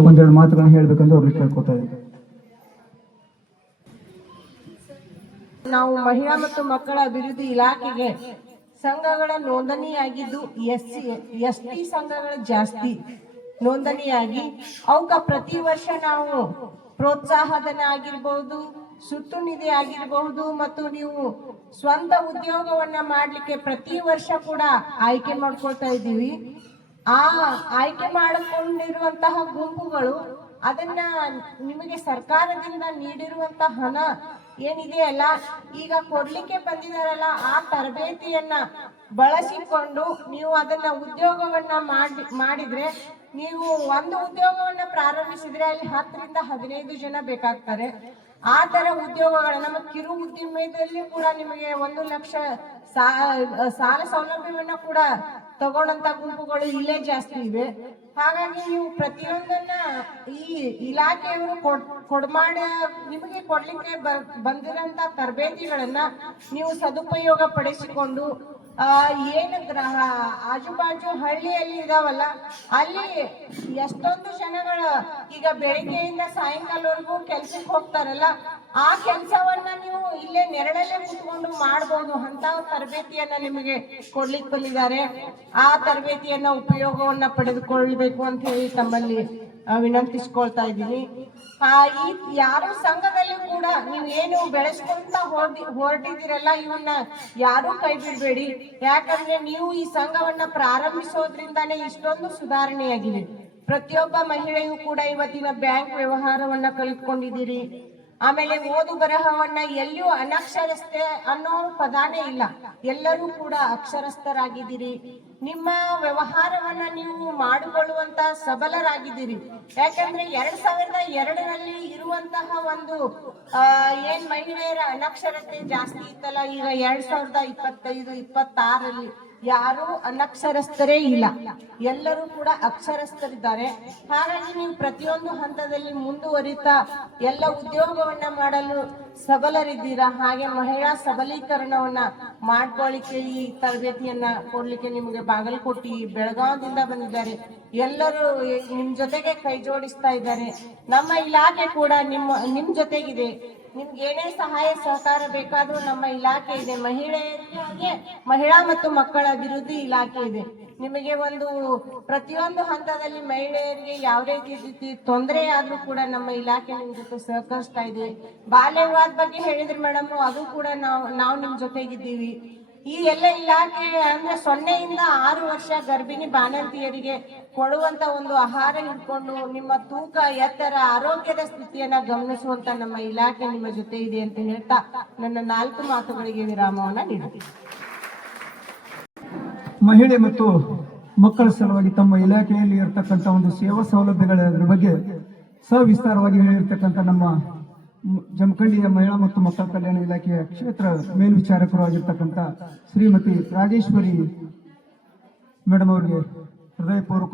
ಒಂದೆರಡು ಮಾತುಗಳನ್ನ ಹೇಳ್ಬೇಕಂದ್ರೆ ಅವ್ರಿಗೆ ಕೇಳ್ಕೊತಾ ಇದ್ದೀನಿ ನಾವು ಮಹಿಳಾ ಮತ್ತು ಮಕ್ಕಳ ಅಭಿವೃದ್ಧಿ ಇಲಾಖೆಗೆ ಸಂಘಗಳ ನೋಂದಣಿಯಾಗಿದ್ದು ಎಸ್ ಎಸ್ ಟಿ ಸಂಘಗಳು ಜಾಸ್ತಿ ನೋಂದಣಿಯಾಗಿ ಅವಕ ಪ್ರತಿ ವರ್ಷ ನಾವು ಪ್ರೋತ್ಸಾಹಧನ ಆಗಿರ್ಬಹುದು ಸುತ್ತು ನಿಧಿ ಆಗಿರಬಹುದು ಮತ್ತು ನೀವು ಸ್ವಂತ ಉದ್ಯೋಗವನ್ನ ಮಾಡ್ಲಿಕ್ಕೆ ಪ್ರತಿ ವರ್ಷ ಕೂಡ ಆಯ್ಕೆ ಮಾಡ್ಕೊಳ್ತಾ ಇದ್ದೀವಿ. ಆ ಆಯ್ಕೆ ಮಾಡಿಕೊಂಡಿರುವಂತಹ ಗುಂಪುಗಳು ಅದನ್ನ ನಿಮಗೆ ಸರ್ಕಾರದಿಂದ ನೀಡಿರುವಂತ ಹಣ ಏನಿದೆಯಲ್ಲ ಈಗ ಕೊಡ್ಲಿಕ್ಕೆ ಬಂದಿದಾರಲ್ಲ, ಆ ತರಬೇತಿಯನ್ನ ಬಳಸಿಕೊಂಡು ನೀವು ಅದನ್ನ ಉದ್ಯೋಗವನ್ನ ಮಾಡಿ, ಮಾಡಿದ್ರೆ ನೀವು ಒಂದು ಉದ್ಯೋಗವನ್ನ ಪ್ರಾರಂಭಿಸಿದ್ರೆ ಅಲ್ಲಿ ಹತ್ತರಿಂದ ಹದಿನೈದು ಜನ ಬೇಕಾಗ್ತಾರೆ. ಆ ತರ ಉದ್ಯೋಗಗಳ, ನಮ್ಮ ಕಿರು ಉದ್ಯಮದಲ್ಲಿ ಕೂಡ ನಿಮಗೆ ಒಂದು ಲಕ್ಷ ಸಾಲ ಸೌಲಭ್ಯವನ್ನ ಕೂಡ ತಗೊಂಡಂತ ಗುಂಪುಗಳು ಇಲ್ಲೇ ಜಾಸ್ತಿ ಇವೆ. ಹಾಗಾಗಿ ನೀವು ಪ್ರತಿಯೊಂದನ್ನ ಈ ಇಲಾಖೆಯವರು ಕೊಡ್, ಕೊಡ್ಮಾಡ, ನಿಮಗೆ ಕೊಡ್ಲಿಕ್ಕೆ ಬಂದಿರಂತ ತರಬೇತಿಗಳನ್ನ ನೀವು ಸದುಪಯೋಗ ಪಡಿಸಿಕೊಂಡು ಏನು ಗ್ರಹ ಆಜು ಬಾಜು ಹಳ್ಳಿಯಲ್ಲಿ ಇದಾವಲ್ಲ, ಅಲ್ಲಿ ಎಷ್ಟೊಂದು ಜನಗಳ ಈಗ ಬೆಳಿಗ್ಗೆಯಿಂದ ಸಾಯಂಕಾಲವರೆಗೂ ಕೆಲ್ಸಕ್ಕೆ ಹೋಗ್ತಾರಲ್ಲ ಆ ಕೆಲಸವನ್ನ ನೀವು ಇಲ್ಲೇ ನೆರಳಲ್ಲೇ ಕುತ್ಕೊಂಡು ಮಾಡಬಹುದು ಅಂತ ತರಬೇತಿಯನ್ನ ನಿಮಗೆ ಕೊಡ್ಲಿಕ್ಕೆ ಬಂದಿದ್ದಾರೆ ಆ ತರಬೇತಿಯನ್ನ ಉಪಯೋಗವನ್ನ ಪಡೆದುಕೊಳ್ಬೇಕು ಅಂತ ಹೇಳಿ ತಮ್ಮಲ್ಲಿ ವಿನಂತಿಸ್ಕೊಳ್ತಾ ಇದ್ದೀನಿ. ಆ, ಈ ಯಾರು ಸಂಘದಲ್ಲಿ ಕೂಡ ನೀವು ಏನು ಬೆಳೆಸ್ಕೊಂತ ಹೊರಟಿ ಹೊರಟಿದ್ದೀರಲ್ಲ, ಇವನ್ನ ಯಾರು ಕೈ ಬಿಡಬೇಡಿ. ಯಾಕಂದ್ರೆ ನೀವು ಈ ಸಂಘವನ್ನ ಪ್ರಾರಂಭಿಸೋದ್ರಿಂದಾನೇ ಇಷ್ಟೊಂದು ಸುಧಾರಣೆಯಾಗಿದೆ. ಪ್ರತಿಯೊಬ್ಬ ಮಹಿಳೆಯೂ ಕೂಡ ಇವತ್ತಿನ ಬ್ಯಾಂಕ್ ವ್ಯವಹಾರವನ್ನ ಕಲಿತ್ಕೊಂಡಿದ್ದೀರಿ. ಆಮೇಲೆ ಓದು ಬರಹವನ್ನ ಎಲ್ಲೂ ಅನಕ್ಷರಸ್ಥೆ ಅನ್ನೋ ಪದಾನೇ ಇಲ್ಲ. ಎಲ್ಲರೂ ಕೂಡ ಅಕ್ಷರಸ್ಥರಾಗಿದ್ದೀರಿ. ನಿಮ್ಮ ವ್ಯವಹಾರವನ್ನ ನೀವು ಮಾಡಿಕೊಳ್ಳುವಂತ ಸಬಲರಾಗಿದ್ದೀರಿ. ಯಾಕಂದ್ರೆ ಎರಡ್ ಸಾವಿರದ ಎರಡರಲ್ಲಿ ಇರುವಂತಹ ಒಂದು ಏನ್ ಮಹಿಳೆಯರ ಅನಕ್ಷರತೆ ಜಾಸ್ತಿ ಇತ್ತಲ್ಲ, ಈಗ ಎರಡ್ ಸಾವಿರದ ಇಪ್ಪತ್ತೈದು, ಇಪ್ಪತ್ತಾರಲ್ಲಿ ಯಾರು ಅನಕ್ಷರಸ್ಥರೇ ಇಲ್ಲ. ಎಲ್ಲರೂ ಕೂಡ ಅಕ್ಷರಸ್ಥರಿದ್ದಾರೆ. ಹಾಗಾಗಿ ನೀವು ಪ್ರತಿಯೊಂದು ಹಂತದಲ್ಲಿ ಮುಂದುವರಿತಾ ಎಲ್ಲ ಉದ್ಯೋಗವನ್ನ ಮಾಡಲು ಸಬಲರಿದ್ದೀರಾ? ಹಾಗೆ ಮಹಿಳಾ ಸಬಲೀಕರಣವನ್ನ ಮಾಡ್ಕೊಳ್ಳಿಕ್ಕೆ ಈ ತರಬೇತಿಯನ್ನ ಕೊಡ್ಲಿಕ್ಕೆ ನಿಮಗೆ ಬಾಗಲಕೋಟಿ ಬೆಳಗಾವದಿಂದ ಬಂದಿದ್ದಾರೆ. ಎಲ್ಲರೂ ನಿಮ್ ಜೊತೆಗೆ ಕೈ ಜೋಡಿಸ್ತಾ ಇದ್ದಾರೆ. ನಮ್ಮ ಇಲಾಖೆ ಕೂಡ ನಿಮ್ಮ, ನಿಮ್ ಜೊತೆಗಿದೆ. ನಿಮ್ಗೆ ಏನೇ ಸಹಾಯ, ಸಹಕಾರ ಬೇಕಾದ್ರೂ ನಮ್ಮ ಇಲಾಖೆ ಇದೆ. ಮಹಿಳೆಯರಿಗೆ, ಮಹಿಳಾ ಮತ್ತು ಮಕ್ಕಳ ಅಭಿವೃದ್ಧಿ ಇಲಾಖೆ ಇದೆ. ನಿಮಗೆ ಒಂದು ಪ್ರತಿಯೊಂದು ಹಂತದಲ್ಲಿ ಮಹಿಳೆಯರಿಗೆ ಯಾವುದೇ ರೀತಿ ತೊಂದರೆ ಆದ್ರೂ ಕೂಡ ನಮ್ಮ ಇಲಾಖೆ ನಿಮ್ ಜೊತೆ ಸಹಕರಿಸ್ತಾ ಇದೆ. ಬಾಲ್ಯ ವಿವಾದ ಬಗ್ಗೆ ಹೇಳಿದ್ರಿ ಮೇಡಮ್, ಅದು ಕೂಡ ನಾವು ನಾವು ನಿಮ್ ಜೊತೆಗಿದ್ದೀವಿ. ಈ ಎಲ್ಲ ಇಲಾಖೆ ಅಂದ್ರೆ ಸೊನ್ನೆಯಿಂದ ಆರು ವರ್ಷ ಗರ್ಭಿಣಿ ಬಾಣಂತಿಯರಿಗೆ ಕೊಡುವಂತ ಒಂದು ಆಹಾರ ಹಿಡ್ಕೊಂಡು ನಿಮ್ಮ ತೂಕ, ಎತ್ತರ, ಆರೋಗ್ಯದ ಸ್ಥಿತಿಯನ್ನ ಗಮನಿಸುವಂತ ನಮ್ಮ ಇಲಾಖೆ ನಿಮ್ಮ ಜೊತೆ ಇದೆ ಅಂತ ಹೇಳ್ತಾ ನನ್ನ ನಾಲ್ಕು ಮಾತುಗಳಿಗೆ ವಿರಾಮವನ್ನ ನೀಡುತ್ತೇನೆ. ಮಹಿಳೆ ಮತ್ತು ಮಕ್ಕಳ ಸಲುವಾಗಿ ತಮ್ಮ ಇಲಾಖೆಯಲ್ಲಿ ಇರತಕ್ಕಂಥ ಒಂದು ಸೇವಾ ಸೌಲಭ್ಯಗಳ ಬಗ್ಗೆ ಸವಿಸ್ತಾರವಾಗಿ ಹೇಳಿರ್ತಕ್ಕಂಥ ನಮ್ಮ ಜಮಖಂಡಿಯ ಮಹಿಳಾ ಮತ್ತು ಮಕ್ಕಳ ಕಲ್ಯಾಣ ಇಲಾಖೆಯ ಕ್ಷೇತ್ರ ಮೇಲ್ವಿಚಾರಕರು ಆಗಿರ್ತಕ್ಕಂಥ ಶ್ರೀಮತಿ ರಾಜೇಶ್ವರಿ ಮೇಡಮ್ ಅವರಿಗೆ de por.